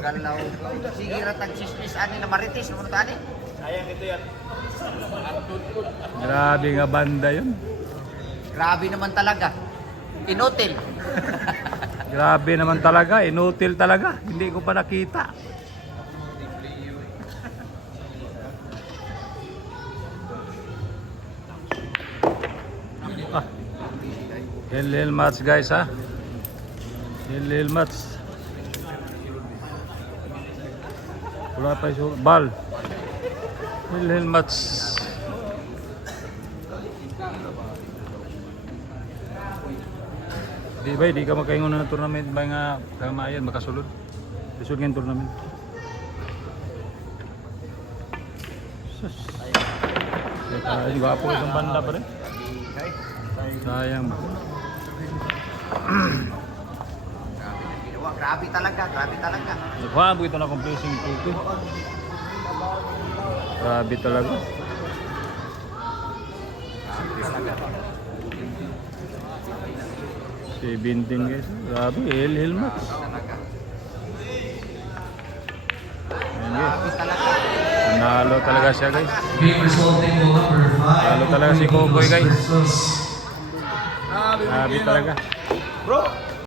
Galaw. Sige ra tag chismis ani na marites mo tani. Sayang ito yan. Grabe nga banda yun. Grabe naman talaga. Inutil. Grabe naman talaga, inutil talaga. Hindi ko pa nakita. Ah. Hil match guys ha. Hil match. Wala pa yung ball. Hil match. Di ba, di ka makaingon na tournament ba nga kamayan makasulod. Lisod nga yung tournament. Sus. Ay, gwapo itong banda pa rin. Sayang. Grabe talaga, grabe talaga. Nagwabo ito na complacing puto. Grabe talaga. Si Binting guys. Grabe, hil match. Ayan guys. Nalo talaga siya guys. Game resulting goal number 5. Nalo talaga si Kokoy guys. Versus Grabe talaga. Bro!